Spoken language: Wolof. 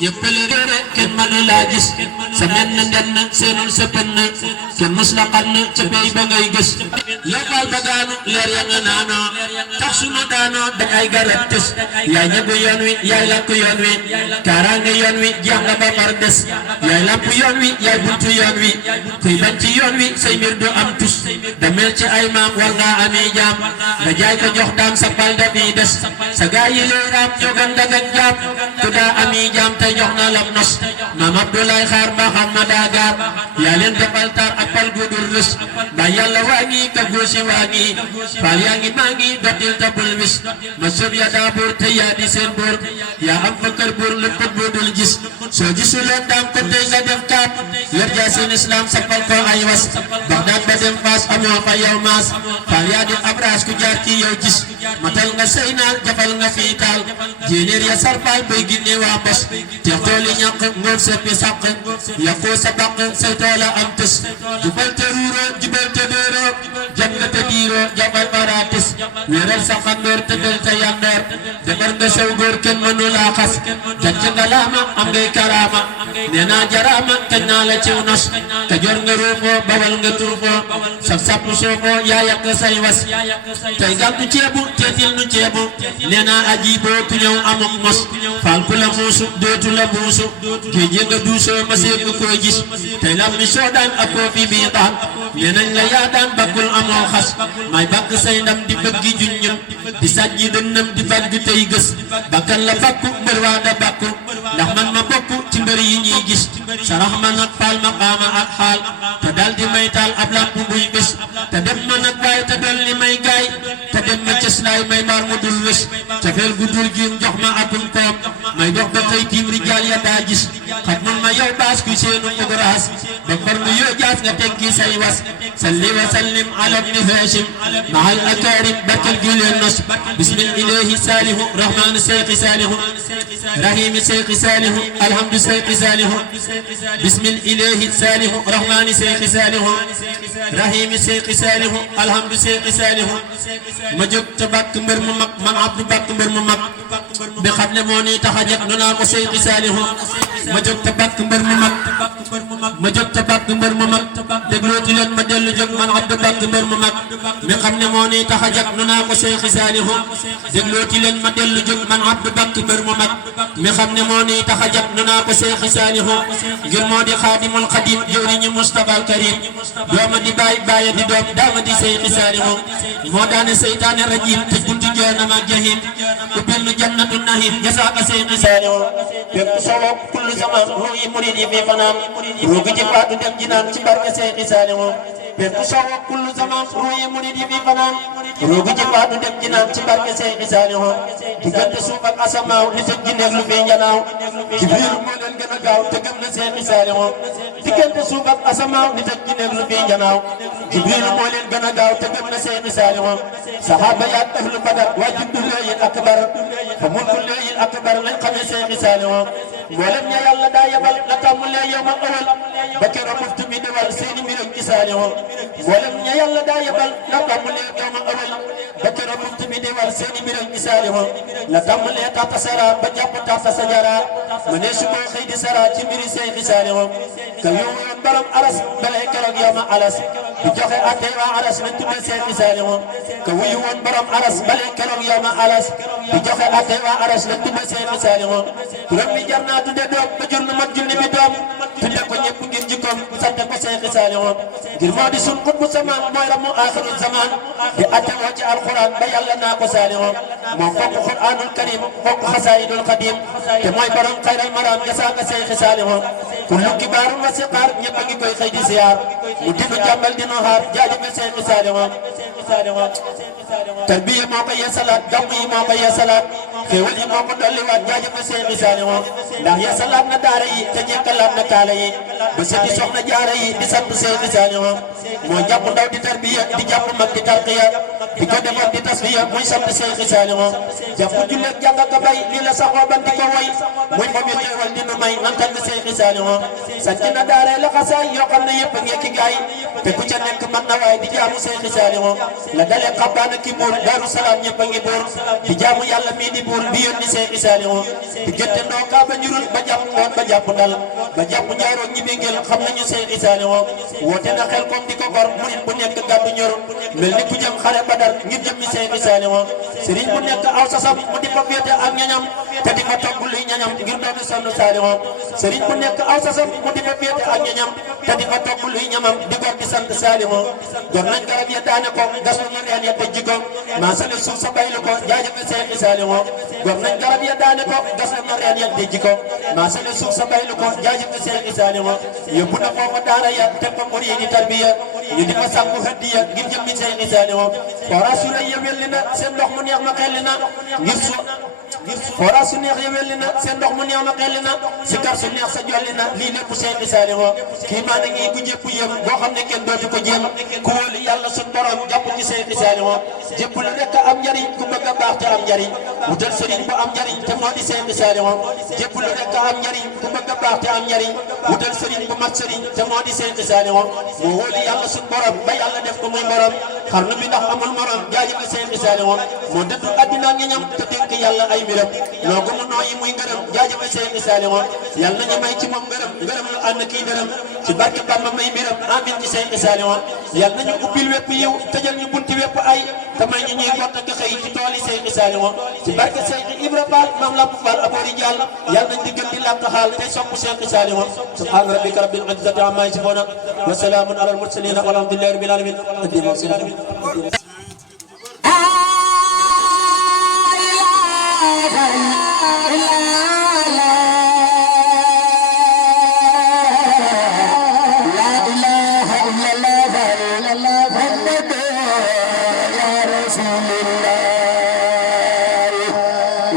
ñëpp la réere kenn mënu laa gis sa menn ndenn seenul sa pënn kenn mës la xann ca béy ba ngay gis yokkal ba daanu leer ya nga naanoo tax sunu daanoo dañ ay garab tës yaay ñëgu yoon wi yaay lakk yoon wi kaaraange yoon wi jeex nga ba far des yaay lamp yoon wi yaay buntu yoon wi kuy bañ ci yoon wi say mbir du am tus damel ci ay maam war ngaa amee jaam nga jaay ko jox daam sa pal da bii des sa gaay yi lay raam jogan dagan jaam ku daa amee jaam tey jox na lam nos maam Abdoulaye xaar mbaa xam na daa gaar yaa leen defal tar ak pal gu dul rës ba yàlla waa ngi ka góosi waa ngi pal yaa ngi maa ngi dottil ta bul wis ma sob ya daa buur te yaa di seen buur yaa am fa kër buur lu pët bu dul gis soo gisuloon daam ko tey nga def kaat yor jaa seen islam sappal ko ay was Bagdad ba dem Faas amoo fa yow maas pal yaa di abraas ku jaar ci yow gis matal nga sëy naal jafal nga fii taal jéenéer ya sarpal bay ginne waa mbos te xooli ñàq ngóor seppi sàq yàqoo sa bàq say toola am tës jubal te ruuroo jubal te dóoroo jam nga te diiroo jabal baraatis wéeral sa xandoor te del te yandoor defar nga sew góor kenn mënu laa xas jàcc nga laama am ngay karaama nee naa jaraama kañ naa la ciw nos ka jor nga ruufoo bawal nga turfoo saf sappu soofoo yaa yàq say was tey gàttu ceebu teetil nu ceebu nee naa ajiiboo ku ñëw amuk mos faal ku la muusu dootu la muusu géej nga duusoo ma seet nga koo gis tey lam mi soo daan ak koo fi bii daan nee nañ la yaa daan bakkul amoo xas may bakk say ndam di bëggi juññam di sàjji dënnam di bagg tey gës bakkan la bakku mbër waa da bakku ndax man ma bokk ci mbër yi ñuy gis sarax ma nag faal ma qaama ak xaal te dal di may taal ab lamp buy bés te dem ma nag baay te dol li may gaay te dem ma cëslaay may maar mu dul wés cafeel gu dul giim jox ma atum koom may dox ba tey tiim rijaal ya daa gis xat mun ma yow baas ku seenu ugraas ba far mu yoo jaas nga teggi say was salli wa sallim ala ibni hashim mahal akarim bakkal gi leen nos bismillahi saalihu rahmaan seyqi saalihu rahimi seyqi saalihu alhamdu seyqi saalihu bismillahi saalihu rahmaan seyqi saalihu rahimi seyqi saalihu alhamdu seyqi saalihu ma jóg te bàkk mbër mu mag man abdu bàkk mbër mu mag bi xam ne moo ni tax a jëkk nu naa ko seyqi saalihu ma jóg te bàkk mbër mu mag ma jóg te bàkk mbër mu mag déglooti leen ma dellu jóg man abdu bàkk mbër mu mag mi xam ne moo ni tax a jëkk nu naa ko seyqi saalihu déglooti leen ma dellu jóg man abdu bàkk mbër mu mag mi xam ne moo ni tax a jëkk nu naa ko seyqi saalihu ngir moo di xaadimul xadim jëwriñu Mustafa al Karim dooma di baay baaya di doom daama di seyqi saalihu moo daane seytaane rajim te bunti joonama jahim ku benn jannatu nahim jasaaka seyqi saalihu bépp solo kullu zaman ruuyi murid yi fi fanaan ruugi ci faatu dem jinaan ci barke seyqi saalihu bépp solo kullu zaman ruuyi murid yi fi fanaan ruugi ci faatu dem jinaan ci barke seyqi saalihu diggante suuf ak asamaaw li sa jinneeg lu fi njanaaw Jibril moo leen gën a gaaw te gëm na seyqi saalihu diggante suuf ak asamaaw li sa jinneeg lu fi njanaaw Jibril moo leen gën a gaaw te gëm na seyqi saalihu saxaaba yaak ahlu badar waa jubdullahi akbar fa mulkullahi akbar lañ xamee seyqi saalihu mboolem ña yàlla daa yebal la tàmmulee yow ma awal ba keroog muftu bi dewal seeni mbiram ci saalihu mboolem ña yàlla daa yebal la tàmmulee yow ma awal ba keroog muftu bi dewal seeni mbiram ci saalihu la tàmmulee taata sara ba jàpp taata sajara ma ne su boo xëy di sara ci mbiri seyqi saalihu ka yowoon borom aras balay keroog yow ma alas di joxe attey waa aras nañ tudde seyqi saalihu ka wuyu woon borom aras balay keroog yow ma alas di joxe attey waa aras nañ tudde seyqi saalihu turam mi jar naa tudde doom ba jur na mat junni bi doom tudde ko ñëpp ngir jikkoom sante ko seyqi saalihu ngir moo di sun xutbu samaan mooy ramu aaxiru zamaan di atte woo ci alquran ba yàlla naa ko saalihu moom fokk quranul karim fokk xasaayidul qadim te mooy borom xayral maram jasaaka seyqi saalihu kullu kibaarun wa siqaar ñëpp a ngi koy xëy di siyaar mu dinu jàmbal dinu xaar jaajëfe seyqi saalihu tarbiya moo ko yeesalaat gàmm yi moo ko yeesalaat xéewal yi moo ko dolliwaat jaajëfe seyqi saalihu ndax yeesalaat na daara yi te ñekkalaat na kaala yi ba sëti soxna jaara yi di sant seyqi saalihu moo jàpp ndaw di tarbiya di jàpp mag di tarqiya di ko defoon di tasfiya muy sant Seex Saaliw jàpp julleeg jàng ka bay lii la saxoo ban di ko way muy fa mi xeewal di nu may nan tagg Seex Saaliw sanc na daare la xasaay yoo xam ne yëpp ngekki gaay te ku ca nekk man na waay di jaamu Seex Saaliw la dalee xabbaana ki buur Daaru Salaam ñëpp a ngi buur di jaamu yàlla mii di buur bi yónni Seex Saaliw diggante ndoo kaa ba njurul ba jàpp ngoon ba jàpp dal ba jàpp njaaroo ñibbi ngel xam nañu Seex Saaliw woote na xel kom di ko gor murit bu nekk gàddu ñor mel ni ku jëm xare Badar ngir jëmmi Seex Saaliw sëriñ bu nekk aw sasam mu di fa féete ak ñañam te di ko togg luy ñañam ngir doomi sonn Saaliw sëriñ bu nekk aw sasam mu di fa féete ak ñañam te di ko togg luy ñamam di gor di sant Saaliw jot nañ garab ya daane ko gas na reen ya tëj ko maasale suuf sa baylu ko jaajëfe Seex Saaliw gor nañ garab ya daane ko gas na reen ya tëj ko maasale suuf sa baylu ko jaajëfe Seex Saaliw yóbbu na foofa daara ya teg ko mur yi di tarbiya ñu di ko sàkku hadiya ngir jëmmi Seex Saaliw forage yu rëy ya welli na seen ndox mu neex ma xelli na ngir forage su neex ya welli na seen ndox mu neex ma xelli na sikar su neex sa jolli na lii lépp Seex Saaliw kii maa ngi bu jëpp yëm boo xam ne kenn dootu ko jéem ku wóolu yàlla sun borom jàpp ci Seex Saaliw jëpp la rekk am njariñ ku bëgg a baax te am njariñ wutal sëriñ bu am njariñ te moo di Seex Saaliw jëpp la rekk am njariñ ku bëgg a baax te am njariñ wutal sëriñ bu mat sëriñ te moo di Seex Saaliw moo wóolu yàlla sun borom ba yàlla def ko muy borom xarnu bi ndax amul morom jaajëfe Seex Saaliw moo dëddu àddina ak ñañam te dénk yàlla ay mbiram loogu mu nooyi muy ngërëm jaajëfe Seex Saaliw yàlla nañu may ci moom ngërëm ngërëm lu ànd kii ngërëm ci barke Bamba may mbiram amin ci Seex Saaliw yàlla nañu ubbil wépp yiw tëjal ñu bunti wépp ay te may ñu ñuy gott ak xëy ci tooli Seex Saaliw ci barke Seex Ibra Faal Maam Lamp Faal aboori jàll yàlla nañ di gën di làkk xaal tey sopp Seex Saaliw subhaana rabbika rabbil izzati ammaa yasifuun wa salaamun alal mursaliin walhamdulillahi rabbil aalamiin la ilaha